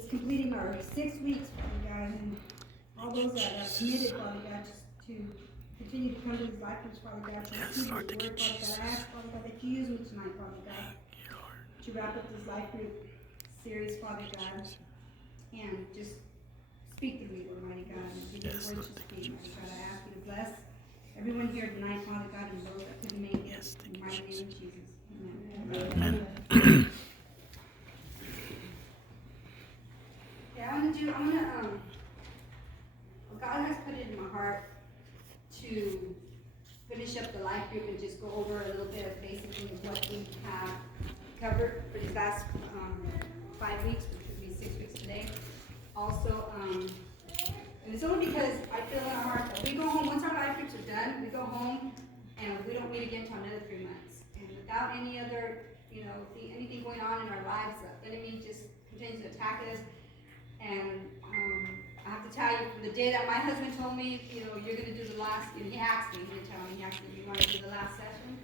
completing our 6 weeks, Father God, and all those that are committed, Father God, just to continue to come to these life groups, Father God, to receive your word, Father God. I ask, Father God, that you use me tonight, Father God, to wrap up this life group series, Father God, and just speak to me, Almighty God, and give me words to speak, Almighty God. I ask you to bless everyone here tonight, Father God, and those that couldn't make it, in the mighty name of Jesus. Amen. Yeah, God has put it in my heart to finish up the life group and just go over a little bit of basically what we have covered for these last 5 weeks, which would be 6 weeks today. Also, and it's only because I feel in our heart that we go home, once our life groups are done, we go home and we don't meet again until another 3 months. And without any other, anything going on in our lives, the enemy just continues to attack us. And I have to tell you, from the day that my husband told me, you're going to do the last, and he asked me, he didn't tell me, he asked me, you want to do the last session?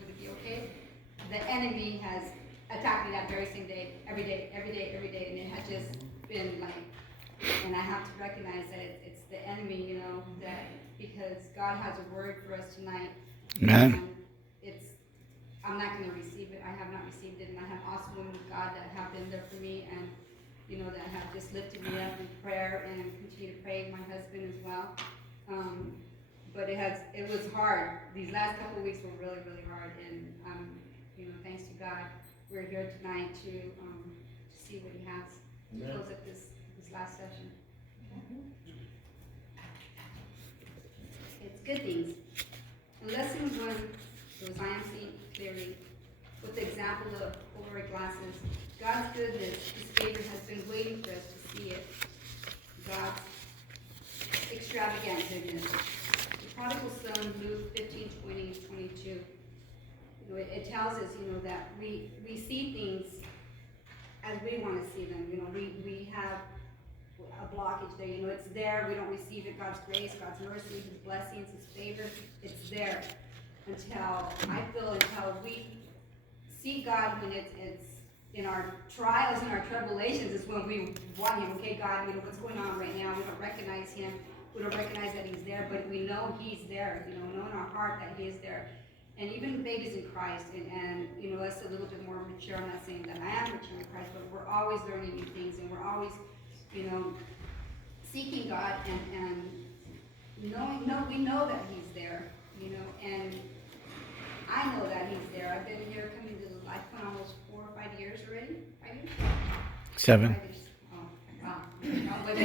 Would it be okay? The enemy has attacked me that very same day, every day, and it had just been like, and I have to recognize that it's the enemy, that because God has a word for us tonight. Amen. And I'm not going to receive it. I have not received it, and I have awesome women of God that have been there for me, and that have just lifted me up in prayer and continue to pray, my husband as well. But it was hard. These last couple of weeks were really, really hard, and thanks to God, we're here tonight to see what He has to close up this last session. It's good things. In lesson 1, it was I am seeing clearly with the example of Polaroid glasses. God's goodness, His favor has been waiting for us to see it. God's extravagant goodness. The prodigal son, Luke 15:20-22. It tells us, that we see things as we want to see them. We have a blockage there. It's there. We don't receive it. God's grace, God's mercy, His blessings, His favor. It's there until we see God when it's in our trials and our tribulations is when we want Him. Okay, God, what's going on right now? We don't recognize Him. We don't recognize that He's there, but we know He's there. Know in our heart that He is there. And even babies in Christ, and us a little bit more mature. I'm not saying that I am mature in Christ, but we're always learning new things, and we're always, seeking God and knowing. No, we know that He's there. And I know that He's there. I've been here coming to the life for almost 4 or 5 years already. 5 years? 7. 5 years. Oh, wow. But I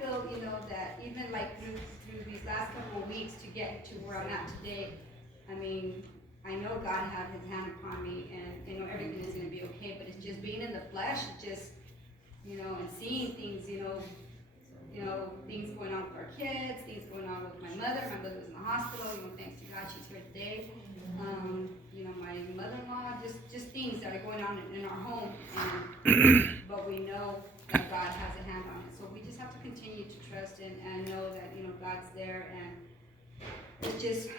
feel, that even like through these last couple of weeks to get to where I'm at today, I mean, I know God had His hand upon me, and everything is going to be okay. But it's just being in the flesh, just and seeing things, things going on with our kids, things going on with my mother. My mother was in the hospital. Thanks to God, she's here today. My mother-in-law, just things that are going on in our home. But we know that God has a hand on it. So we just have to continue to trust and know that, God's there. And it's just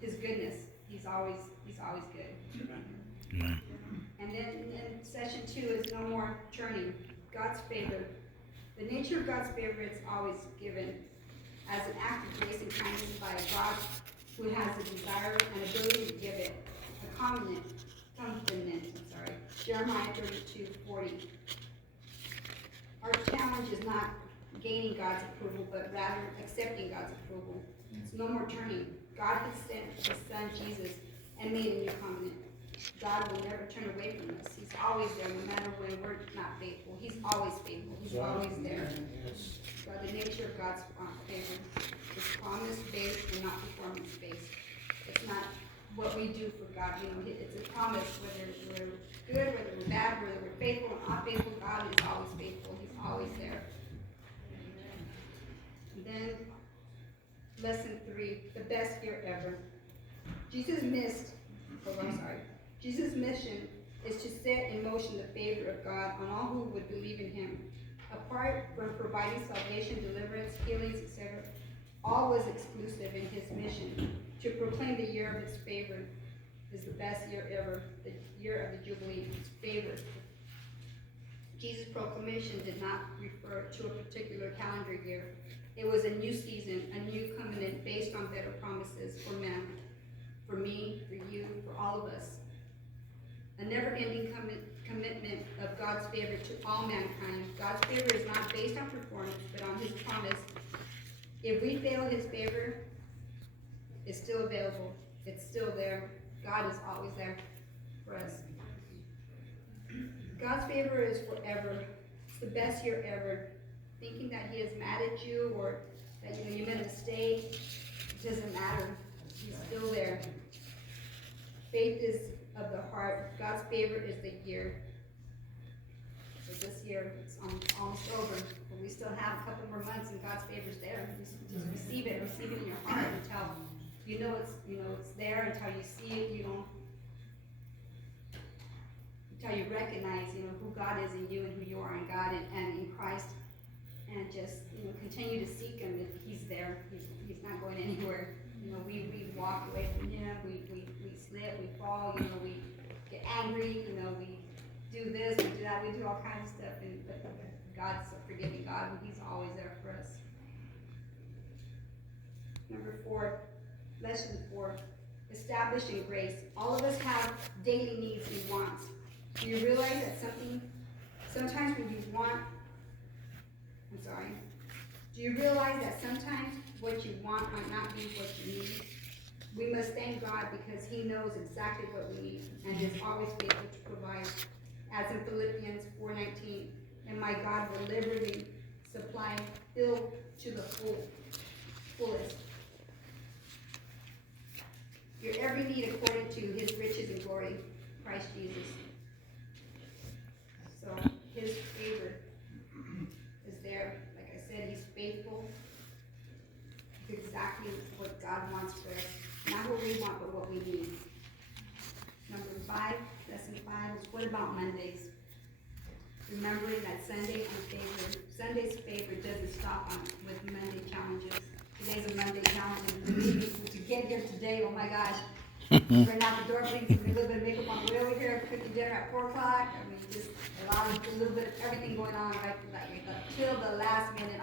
His goodness. He's always good. Amen. And then in session 2 is no more turning. God's favor. The nature of God's favor is always given as an act of grace and kindness by a God who has the desire and ability to give it. A covenant. Jeremiah 32:40. Our challenge is not gaining God's approval, but rather accepting God's approval. It's no more turning. God has sent His Son Jesus and made a new covenant. God will never turn away from us. He's always there, no matter when we're not faithful. He's always faithful. He's always there. But the nature of God's favor is promise-based and not performance-based. It's not what we do for God. It's a promise. Whether we're good, whether we're bad, whether we're faithful or not faithful, God is always faithful. He's always there. And then, lesson 3, the best year ever. Jesus' mission is to set in motion the favor of God on all who would believe in Him. Apart from providing salvation, deliverance, healings, etc., all was exclusive in His mission. To proclaim the year of His favor is the best year ever, the year of the Jubilee, His favor. Jesus' proclamation did not refer to a particular calendar year. It was a new season, a new covenant based on better promises for men, for me, for you, for all of us. A never-ending commitment of God's favor to all mankind. God's favor is not based on performance, but on his promise. If we fail, his favor is still available. It's still there. God is always there for us. God's favor is forever. It's the best year ever. Thinking that he is mad at you or that you made a mistake, it doesn't matter. He's still there. Faith is of the heart. God's favor is the year. So this year, it's almost over. But we still have a couple more months and God's favor is there. Just receive it. Receive it in your heart until you know it's there, until you see it, until you recognize, who God is in you and who you are in God and in Christ. And just, continue to seek him. He's there. He's not going anywhere. We walk away from him. We slip. We fall. We get angry. We do this. We do that. We do all kinds of stuff. But God's a forgiving God, and he's always there for us. Number 4, lesson 4, establishing grace. All of us have daily needs and wants. Do you realize that sometimes when you want, do you realize that sometimes what you want might not be what you need? We must thank God because he knows exactly what we need and is always faithful to provide. As in Philippians 4:19, and my God will liberally supply, fill to the fullest your every need according to his riches and glory, Christ Jesus. So his favor is there. Like I said, he's faithful. It's exactly what God wants for us. Not what we want, but what we need. Number 5, lesson 5 is what about Mondays? Remembering that Sunday's favor doesn't stop with Monday challenges. Today's a Monday challenge. To get here today, oh my gosh. Right out the door, putting a little bit of makeup on the way over here, cooking dinner at 4 o'clock. I mean, just a little bit of everything going on right till the last minute.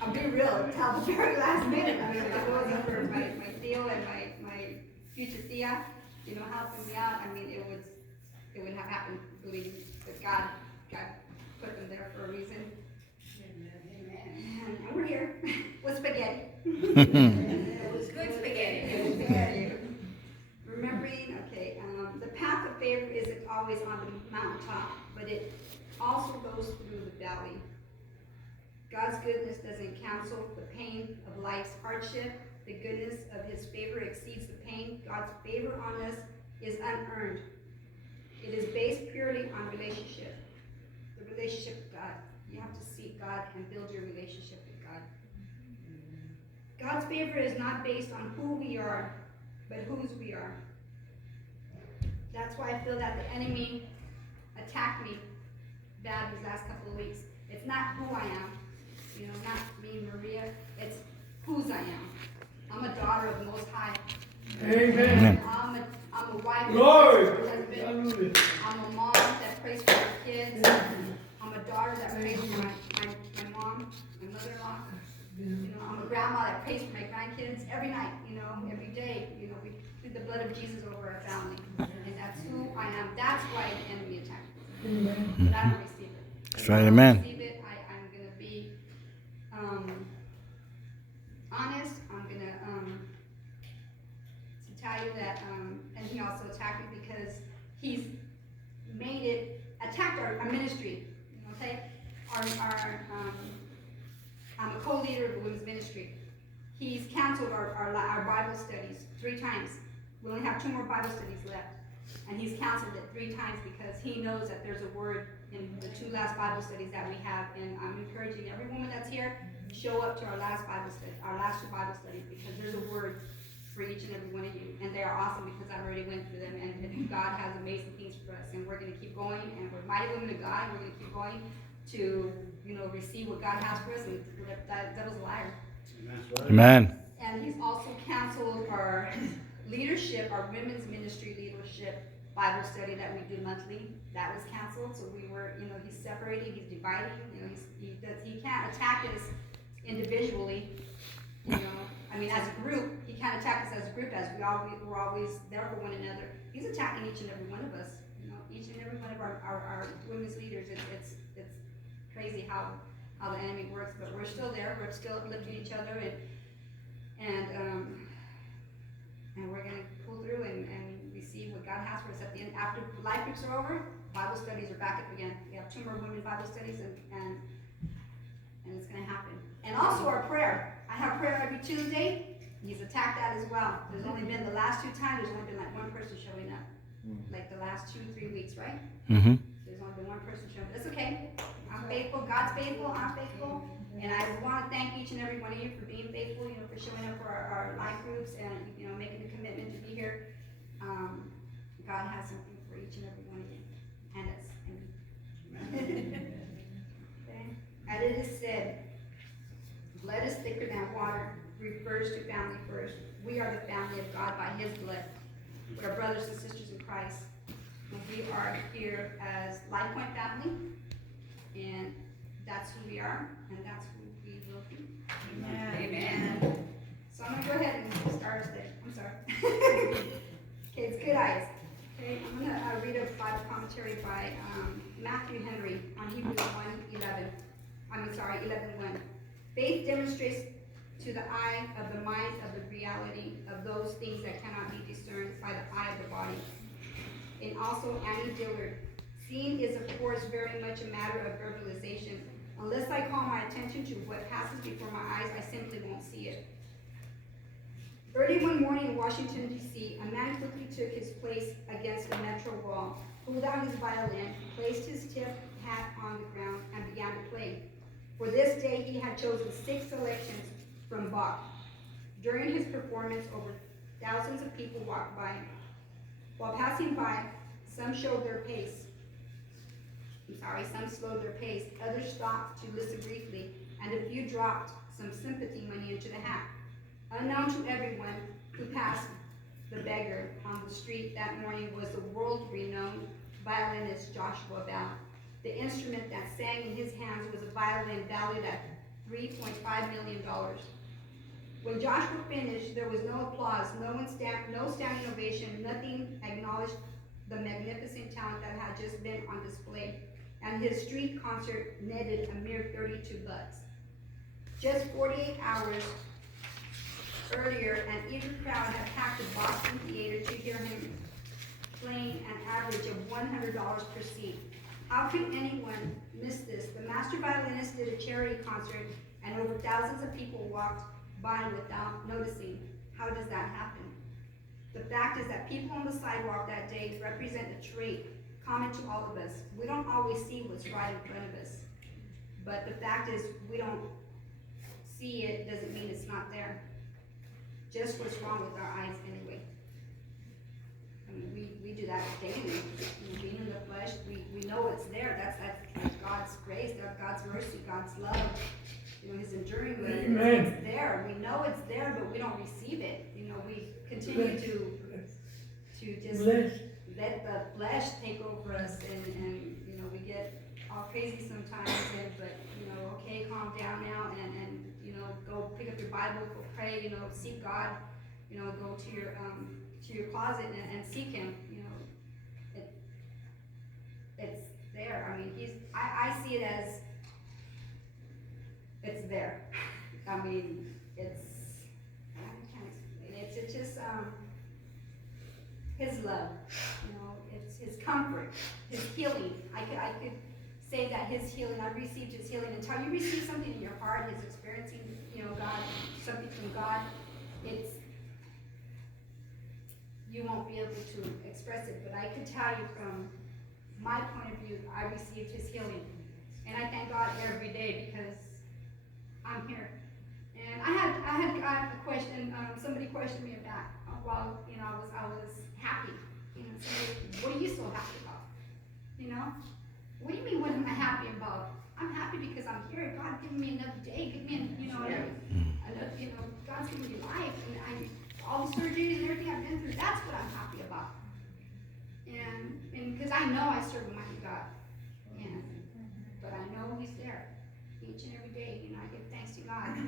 I'll be real, till the very last minute. I mean, if it wasn't for my Theo and my future Thea, helping me out, I mean, it wouldn't have happened, believe me. But God put them there for a reason. And we're here with spaghetti. It was good spaghetti. Remembering, the path of favor isn't always on the mountaintop, but it also goes through the valley. God's goodness doesn't cancel the pain of life's hardship. The goodness of his favor exceeds the pain. God's favor on us is unearned. It is based purely on relationship. The relationship with God. You have to seek God and build your relationship with God. God's favor is not based on who we are, but whose we are. That's why I feel that the enemy attacked me bad these last couple of weeks. It's not who I am. Not me, Maria. It's whose I am. I'm a daughter of the Most High. Amen. I'm a wife. Lord. I'm a mom that prays for her kids. I'm a daughter that prays for my mom, my mother-in-law. I'm a grandma that prays for my grandkids every night. Every day. We plead the blood of Jesus over our family, and that's who I am. That's why the enemy attacked me. But I don't receive it. That's right, amen. I'm going to be honest. I'm going to tell you that, and he also attacked me because he's attacked our ministry. Okay? I'm a co-leader of the women's ministry. He's canceled our Bible studies 3 times. We only have 2 more Bible studies left. And he's canceled it 3 times because he knows that there's a word in the 2 last Bible studies that we have. And I'm encouraging every woman that's here, show up to our last 2 Bible studies, because there's a word for each and every one of you. And they are awesome because I already went through them. And God has amazing things for us. And we're going to keep going. And we're mighty women of God. And we're going to keep going to, receive what God has for us. And that devil's a liar. Amen. And he's also canceled our leadership, our women's ministry leadership Bible study that we do monthly, that was canceled, so we were, he's separating, he's dividing, he can't attack us individually, I mean, as a group, he can't attack us as a group, as we're always there for one another. He's attacking each and every one of us, each and every one of our women's leaders. It's crazy how the enemy works, but we're still there, we're still uplifting each other, and we're gonna pull through and receive what God has for us at the end. After life groups are over, Bible studies are back up again. We have 2 more women Bible studies, and it's gonna happen. And also our prayer. I have prayer every Tuesday. He's attacked that as well. There's only been the last 2 times, there's only been like 1 person showing up. Like the last 2-3 weeks, right? Mm-hmm. There's only been 1 person showing up. That's okay. I'm faithful, God's faithful, I'm faithful. And I want to thank each and every one of you for being faithful, for showing up for our life groups and, making the commitment to be here. God has something for each and every one of you. And it's, okay. And it is said, blood is thicker than water, refers to family first. We are the family of God by his blood. We are brothers and sisters in Christ. And we are here as Life Point family. And that's who we are, and that's who we will be. Amen. So I'm gonna go ahead and start us there. I'm sorry. Okay, it's good eyes. Okay, I'm gonna read a Bible commentary by Matthew Henry on Hebrews 11:1. Faith demonstrates to the eye of the mind of the reality of those things that cannot be discerned by the eye of the body. And also Annie Dillard. Seeing is of course very much a matter of verbalization. Unless I call my attention to what passes before my eyes, I simply won't see it. Early one morning in Washington, D.C., a man quickly took his place against the metro wall, pulled out his violin, placed his tip hat on the ground, and began to play. For this day, he had chosen 6 selections from Bach. During his performance, over thousands of people walked by. While passing by, some slowed their pace, others stopped to listen briefly, and a few dropped some sympathy money into the hat. Unknown to everyone who passed the beggar on the street that morning was the world-renowned violinist Joshua Bell. The instrument that sang in his hands was a violin valued at $3.5 million. When Joshua finished, there was no applause, no standing ovation, nothing acknowledged the magnificent talent that had just been on display, and his street concert netted a mere $32. Just 48 hours earlier, an eager crowd had packed the Boston Theater to hear him playing an average of $100 per seat. How could anyone miss this? The master violinist did a charity concert, and over thousands of people walked by without noticing. How does that happen? The fact is that people on the sidewalk that day represent a trait common to all of us. We don't always see what's right in front of us. But the fact is, we don't see it doesn't mean it's not there. Just what's wrong with our eyes anyway. I mean, we do that daily. Being in the flesh, we know it's there. That's God's grace, that's God's mercy, God's love. His enduring love. It's there. We know it's there, but we don't receive it. We continue to just let the flesh take over us, and we get all crazy sometimes. But okay, calm down now, and go pick up your Bible, go pray. Seek God. Go to your closet and seek Him. It's there. I mean, I see it as it's there. I mean, I can't explain it. It's just His love. It's His comfort, His healing. I could say that His healing. I received His healing. Until you receive something in your heart, His experiencing, God, something from God, you won't be able to express it. But I can tell you from my point of view, I received His healing, and I thank God every day because I'm here. And I had a question. Somebody questioned me about while I was happy. Somebody, what are you so happy about? What do you mean? What am I happy about? I'm happy because I'm here. God giving me another day. Give me, God's giving me life, and all the surgeries and everything I've been through. That's what I'm happy about. And And because I know I serve a mighty God, and but I know He's there each and every day. You know, I give thanks to God.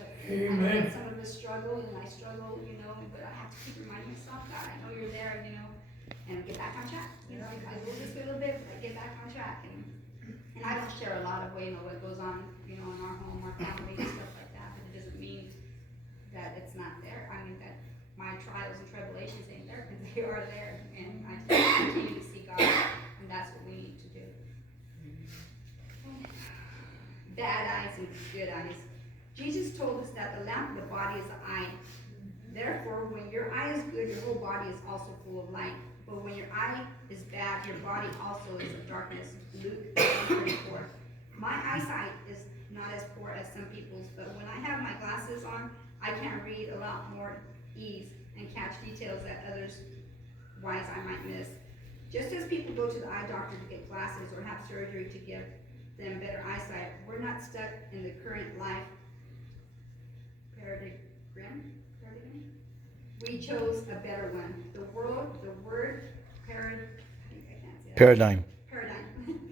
But I know that some of us struggle, and I struggle, you know, but I have to keep reminding myself, God, I know You're there, you know, and get back on track. You know, I go just a little bit, but I get back on track, and I don't share a lot of what, you know, what goes on, you know, in our home, our family, and stuff like that. But it doesn't mean that it's not there. I mean that my trials and tribulations ain't there, because they are there, and I just continue to see God, and that's what we need to do. Bad eyes and good eyes. Jesus told us that the lamp of the body is the eye. Therefore, when your eye is good, your whole body is also full of light. But when your eye is bad, your body also is of darkness. Luke 24. My eyesight is not as poor as some people's, but when I have my glasses on, I can read a lot more ease and catch details that others' wise I might miss. Just as people go to the eye doctor to get glasses or have surgery to give them better eyesight, we're not stuck in the current life paradigm. We chose a better one. The word Paradigm. Paradigm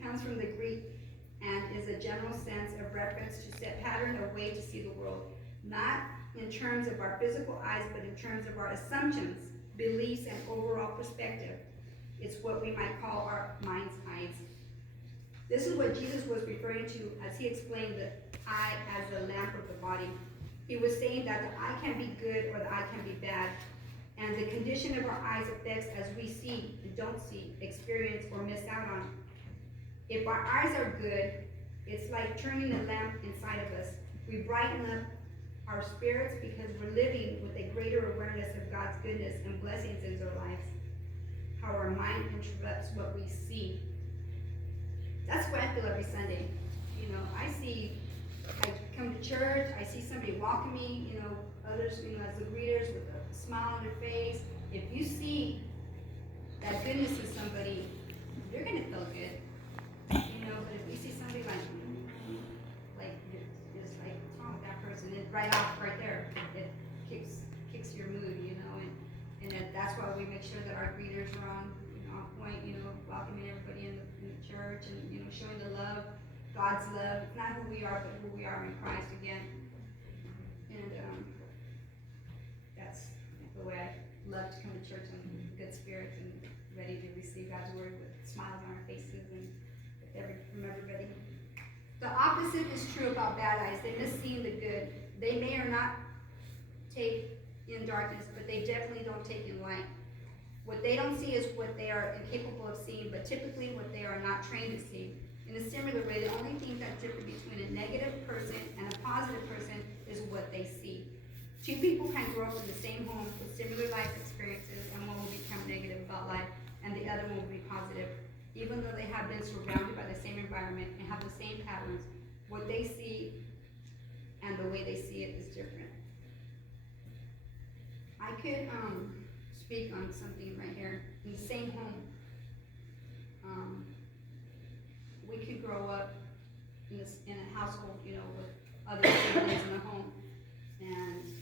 comes from the Greek and is a general sense of reference to set pattern or way to see the world, not in terms of our physical eyes, but in terms of our assumptions, beliefs, and overall perspective. It's what we might call our mind's eyes. This is what Jesus was referring to as He explained the eye as the lamp of the body. He was saying that the eye can be good or the eye can be bad, and the condition of our eyes affects as we see and don't see, experience, or miss out on. If our eyes are good, it's like turning a lamp inside of us. We brighten up our spirits because we're living with a greater awareness of God's goodness and blessings in our lives. How our mind interrupts what we see. That's what I feel every Sunday. You know, I come to church, I see somebody welcome me, you know, others, you know, as the greeters with a smile on their face. If you see that goodness in somebody, you're gonna feel good. You know, but if you see somebody like just like wrong with that person, it right off right there, it kicks your mood, you know, and that's why we make sure that our greeters are on point, you know, welcoming everybody in the church and, you know, showing the love, God's love, not who we are, but who we are in Christ again. And that's the way I love to come to church in good spirits and ready to receive God's word with smiles on our faces and from everybody. The opposite is true about bad eyes. They miss seeing the good. They may or not take in darkness, but they definitely don't take in light. What they don't see is what they are incapable of seeing, but typically what they are not trained to see. In a similar way, the only thing that's different between a negative person and a positive person is what they see. Two people can grow up in the same home with similar life experiences, and one will become negative about life, and the other one will be positive. Even though they have been surrounded by the same environment and have the same patterns, what they see and the way they see it is different. I could speak on something right here. In the same home, we could grow up in a household, you know, with other siblings in the home, and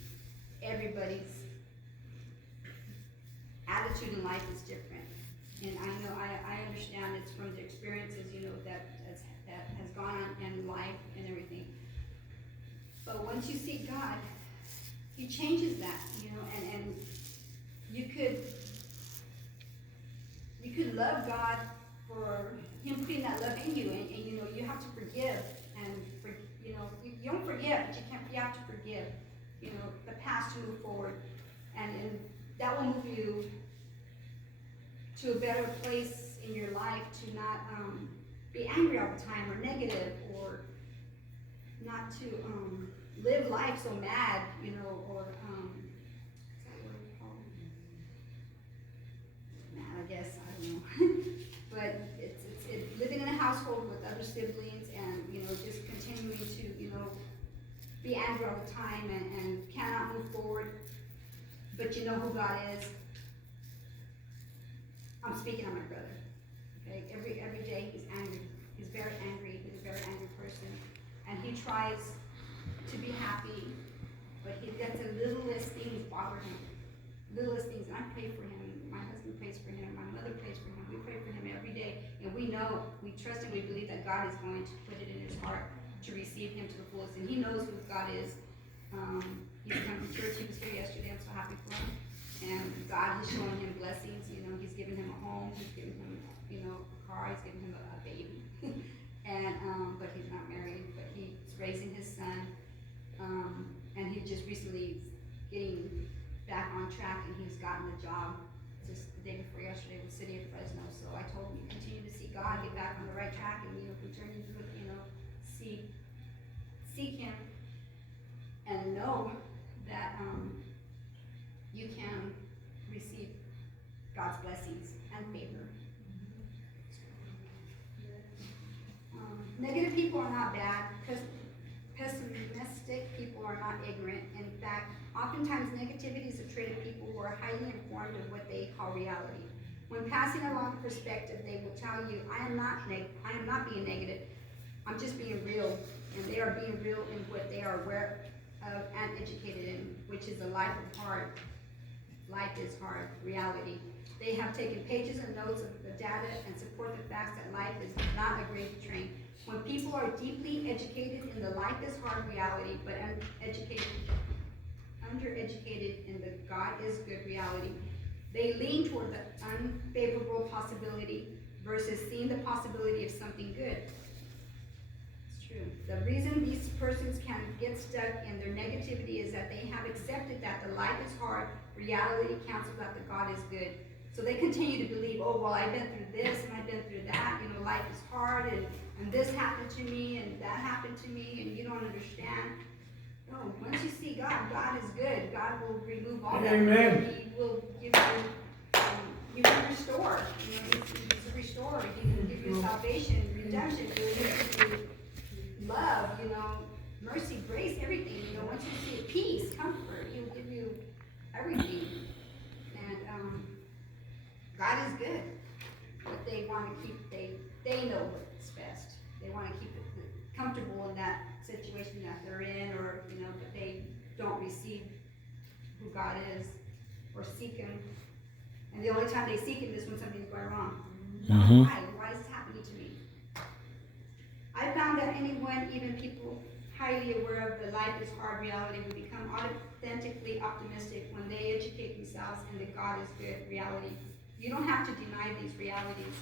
everybody's attitude in life is different. And I know, I understand it's from the experiences, you know, that has gone on in life and everything. But once you see God, He changes that, you know, and you could love God for Him putting that love in you, and you know, you have to forgive, and you know, you don't forget, but you have to forgive, you know, the past to move forward, and that will move you to a better place in your life, to not be angry all the time or negative, or not to live life so mad, you know, or is that what it's called? Mad, I guess, I don't know. But it's living in a household with other siblings, and you know, just continuing to, you know, be angry all the time and cannot move forward, but you know who God is. I'm speaking on my brother. Okay, every day he's angry. He's very angry. He's a very angry person, and he tries to be happy, but he gets the littlest things bother him. Littlest things, and I pray for him. My husband prays for him, my mother prays for him, we pray for him every day, and we know, we trust and we believe that God is going to put it in his heart to receive him to the fullest, and he knows who God is. He's come to church, he was here yesterday, I'm so happy for him, and God has shown him blessings, he's given him a home, he's given him, a car, he's given him a baby, and, but he's not married, but he's raising his son, and he just recently getting back on track, and he's gotten a job just the day before yesterday with the city of Fresno. So I told him, you continue to see God, get back on the right track, and return into it, seek him, and know that you can receive God's blessings and favor. Negative people are not bad, because pessimistic people are not ignorant. In fact, oftentimes negativity is a trait of people who are highly informed of what they call reality. When passing along perspective, they will tell you, I am not being negative, I'm just being real. And they are being real in what they are aware of and educated in, which is a life of hard. Life is hard, reality. They have taken pages and notes of the data and support the facts that life is not a gravy train. When people are deeply educated in the life is hard reality, but undereducated in the God is good reality, they lean toward the unfavorable possibility versus seeing the possibility of something good. It's true. The reason these persons can get stuck in their negativity is that they have accepted that the life is hard, reality cancels out that God is good. So they continue to believe, oh, well, I've been through this and I've been through that, life is hard, and this happened to me and that happened to me, and you don't understand. No, once you see God, God is good. God will remove all that. Amen. He will give you can restore. He's a restorer. He can give you salvation, redemption. He will give you love, mercy, grace, everything. Once you see it, peace, comfort, He will give you everything. And God is good. But they want to keep, they know what's best. They want to keep it comfortable in that situation that they're in, or, but they don't receive who God is or seek Him. And the only time they seek Him is when something's going wrong. Mm-hmm. Why is this happening to me? I found that anyone, even people highly aware of the life is hard reality, will become authentically optimistic when they educate themselves in the God is good reality. You don't have to deny these realities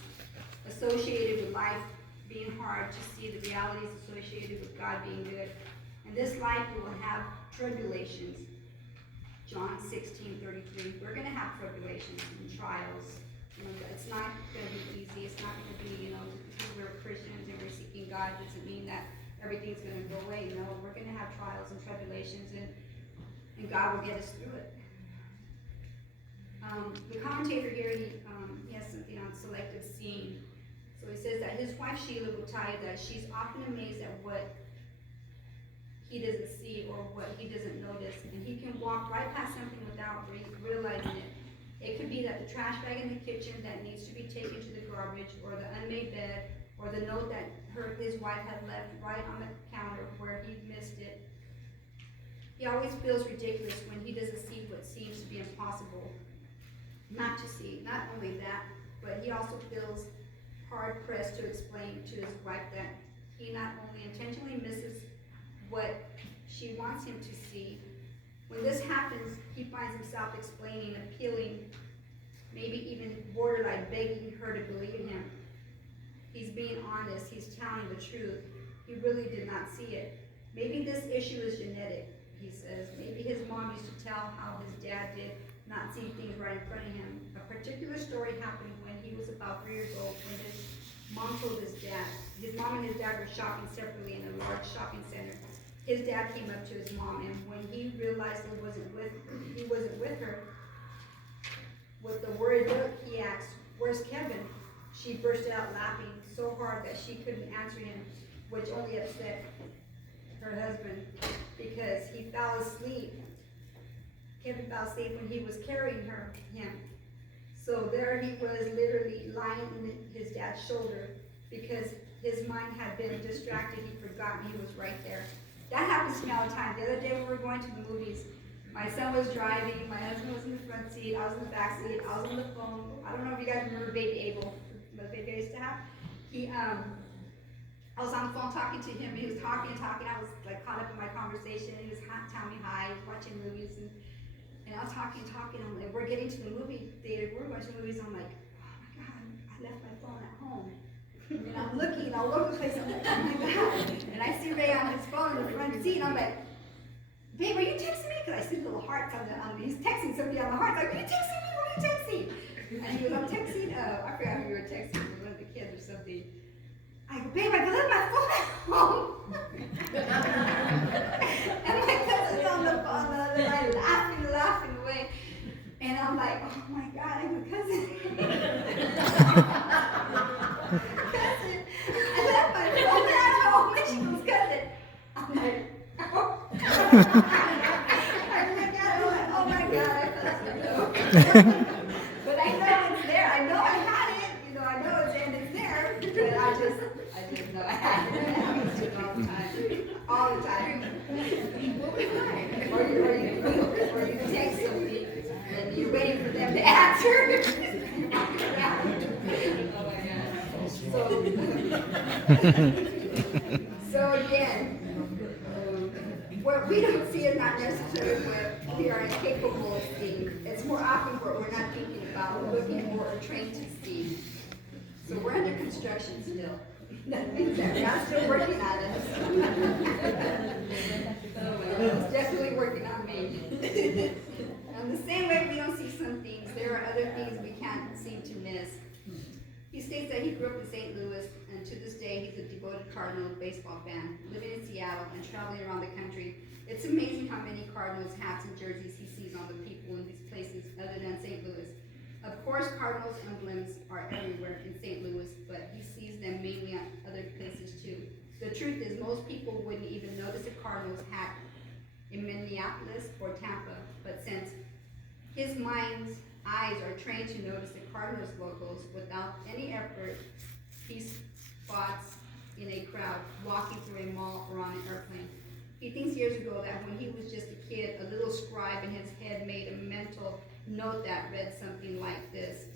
associated with life being hard to see the realities associated with God being good. In this life, we will have tribulations. John 16:33. We're going to have tribulations and trials. It's not going to be easy. It's not going to be, because we're Christians and we're seeking God doesn't mean that everything's going to go away. We're going to have trials and tribulations, and God will get us through it. The commentator here, he has something on selective seeing. So he says that his wife Sheila will tell you that she's often amazed at what he doesn't see or what he doesn't notice, and he can walk right past something without realizing it. It could be that the trash bag in the kitchen that needs to be taken to the garbage, or the unmade bed, or the note that his wife had left right on the counter where he missed it. He always feels ridiculous when he doesn't see what seems to be impossible not to see. Not only that, but he also feels hard-pressed to explain to his wife that he not only intentionally misses what she wants him to see. When this happens, he finds himself explaining, appealing, maybe even borderline begging her to believe him. He's being honest. He's telling the truth. He really did not see it. Maybe this issue is genetic, he says. Maybe his mom used to tell how his dad did not see things right in front of him. A particular story happened when he was about 3 years old, when his mom told his dad. His mom and his dad were shopping separately in a large shopping center. His dad came up to his mom, and when he realized he wasn't with her, with a worried look, he asked, "Where's Kevin?" She burst out laughing so hard that she couldn't answer him, which only upset her husband because he fell asleep. Kevin fell asleep when he was carrying him. So there he was, literally lying in his dad's shoulder because his mind had been distracted. He'd forgotten he was right there. That happens to me all the time. The other day we were going to the movies, My son was driving, my husband was in the front seat, I was in the back seat, I was on the phone. I don't know if you guys remember Baby Abel, the baby I used to have. I was on the phone talking to him, he was talking, I was like caught up in my conversation, he was telling me hi, he was watching movies, and I was talking, I'm like, we're getting to the movie theater, we're watching movies, I'm like, oh my God, I left my phone at home. And I'm looking all over the place, I'm like, oh my God. And I see Ray on his phone in the front seat, and I'm like, babe, are you texting me? Because I see little hearts he's texting somebody on the hearts, like, are you texting me? What are you texting? And he goes, I'm texting, I forgot who you were texting, it was one of the kids or something. I go, babe, I left my phone at home. And my cousin's on the other line laughing away. And I'm like, oh my God, I go, cousin. Cousin, I left my phone at home. And she goes, cousin. I'm like, oh. I look at her, I'm like, oh my God, I felt so low. But I know it's there. I know I had it. I know it's and it's there. But I just know I had it. It happens to me all the time. All the time. Or you text somebody and you're waiting for them to answer. So again, what we don't see is not necessarily what we are incapable of seeing. It's more often what we're not thinking about, we're looking for or trained to see. So we're under construction still. That means that God's still working on us. It's definitely working on me. And the same way we don't see some things, there are other things we can't seem to miss. He states that he grew up in St. Louis, and to this day he's a devoted Cardinals baseball fan, living in Seattle and traveling around the country. It's amazing how many Cardinals hats and jerseys he sees on the people in these places other than St. Louis. Of course, Cardinals emblems are everywhere in St. Louis, but he sees them mainly on other places too. The truth is, most people wouldn't even notice a Cardinals hat in Minneapolis or Tampa, but since his mind's eyes are trained to notice the Cardinals logos without any effort, he spots in a crowd, walking through a mall or on an airplane. He thinks years ago that when he was just a kid, a little scribe in his head made a mental note that read something like this: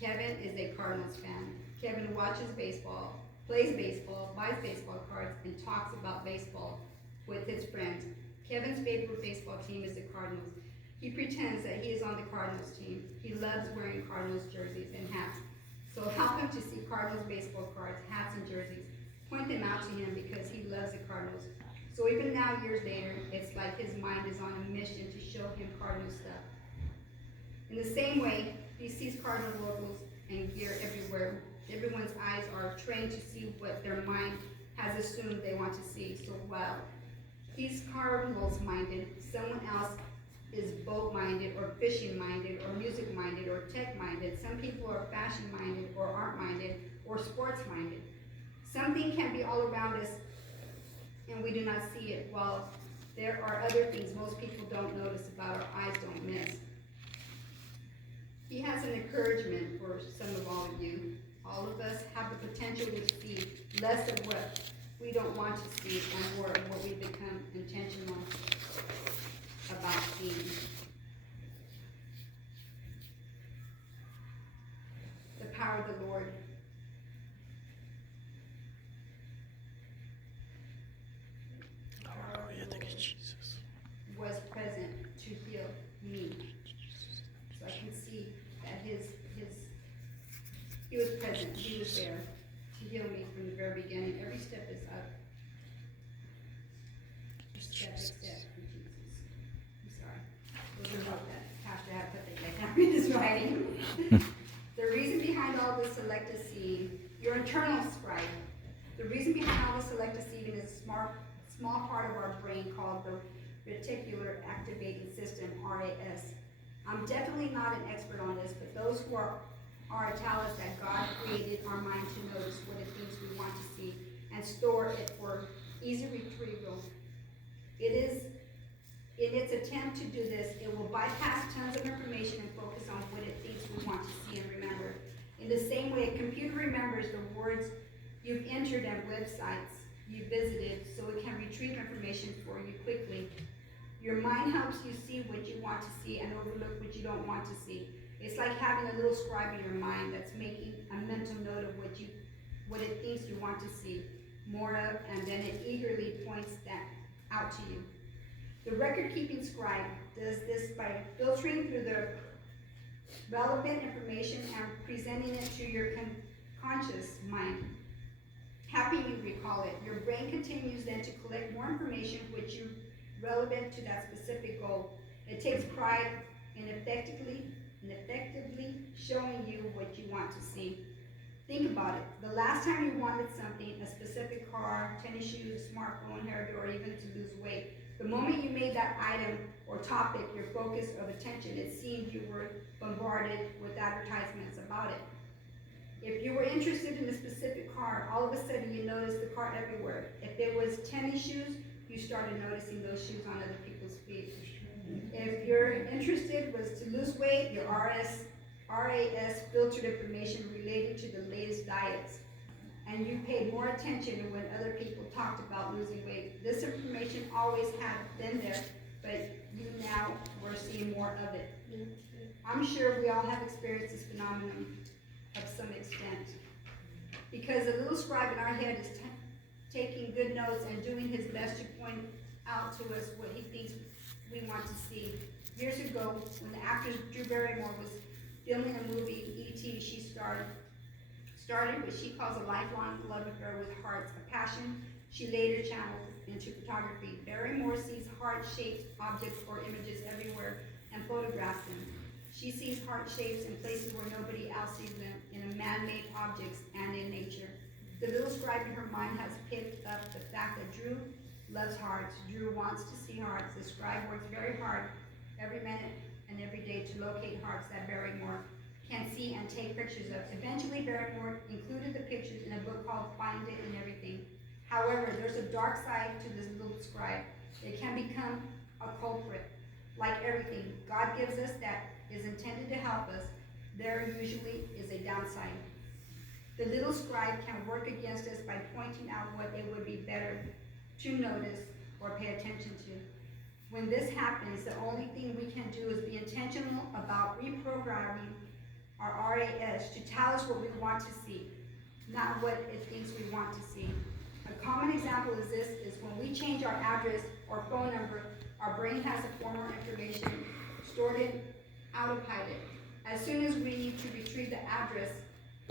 Kevin is a Cardinals fan. Kevin watches baseball, plays baseball, buys baseball cards, and talks about baseball with his friends. Kevin's favorite baseball team is the Cardinals. He pretends that he is on the Cardinals team. He loves wearing Cardinals jerseys and hats. So help him to see Cardinals baseball cards, hats, and jerseys. Point them out to him because he loves the Cardinals. So even now, years later, it's like his mind is on a mission to show him Cardinals stuff. In the same way, he sees Cardinal logos and gear everywhere. Everyone's eyes are trained to see what their mind has assumed they want to see. So while he's Cardinals-minded, someone else is boat-minded or fishing-minded or music-minded or tech-minded. Some people are fashion-minded or art-minded or sports-minded. Something can be all around us and we do not see it, while there are other things most people don't notice about our eyes don't miss. He has an encouragement for some of all of you. All of us have the potential to see less of what we don't want to see and more of what we become intentional about seeing. The power of the Lord. Hallelujah, thank you, Jesus. Was present to heal me. So I can see that he was present, he was there to heal me from the very beginning. Every step is up. Step by step in Jesus. I'm sorry. Those are notes that Pastor had put that I can't read his writing. The reason behind all this selective seeing, your internal scribe, the reason behind all this selective seeing is a small part of our brain called the reticular activating system, RAS. I'm definitely not an expert on this, but those who are tell us that God created our mind to notice what it thinks we want to see and store it for easy retrieval. It is, in its attempt to do this, it will bypass tons of information and focus on what it thinks we want to see and remember. In the same way, a computer remembers the words you've entered and websites you visited, so it can retrieve information for you quickly. Your mind helps you see what you want to see and overlook what you don't want to see. It's like having a little scribe in your mind that's making a mental note of what it thinks you want to see more of, and then it eagerly points that out to you. The record-keeping scribe does this by filtering through the relevant information and presenting it to your conscious mind. Having you recall it, your brain continues then to collect more information which is relevant to that specific goal. It takes pride in effectively showing you what you want to see. Think about it. The last time you wanted something, a specific car, tennis shoes, smartphone, hairdo, or even to lose weight, the moment you made that item or topic your focus of attention, it seemed you were bombarded with advertisements about it. If you were interested in a specific car, all of a sudden you noticed the car everywhere. If it was tennis shoes, you started noticing those shoes on other people's feet. If your interested was to lose weight, your RAS filtered information related to the latest diets. And you paid more attention when other people talked about losing weight. This information always had been there, but you now were seeing more of it. I'm sure we all have experienced this phenomenon of some extent. Because the little scribe in our head is taking good notes and doing his best to point out to us what he thinks we want to see. Years ago, when the actress Drew Barrymore was filming a movie, E.T., she started what she calls a lifelong love affair with hearts, a passion she later channeled into photography. Barrymore sees heart-shaped objects or images everywhere and photographs them. She sees heart shapes in places where nobody else sees them, in man-made objects and in nature. The little scribe in her mind has picked up the fact that Drew loves hearts. Drew wants to see hearts. The scribe works very hard every minute and every day to locate hearts that Barrymore can see and take pictures of. Eventually, Barrymore included the pictures in a book called Find It and Everything. However, there's a dark side to this little scribe. It can become a culprit. Like everything God gives us that is intended to help us, there usually is a downside. The little scribe can work against us by pointing out what it would be better to notice or pay attention to. When this happens, the only thing we can do is be intentional about reprogramming our RAS to tell us what we want to see, not what it thinks we want to see. A common example is this, is when we change our address or phone number, our brain has a former information stored in autopilot. As soon as we need to retrieve the address,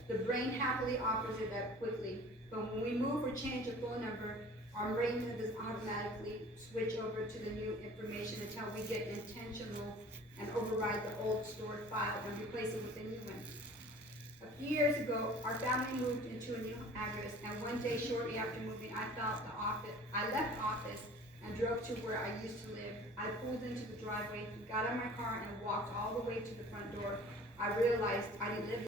the brain happily offers it up quickly. But when we move or change a phone number, our brain does automatically switch over to the new information until we get intentional and override the old stored file and replace it with a new one. A few years ago, our family moved into a new address, and one day shortly after moving, I left the office and drove to where I used to live. I pulled into the driveway, got in my car, and walked all the way to the front door. I realized I didn't live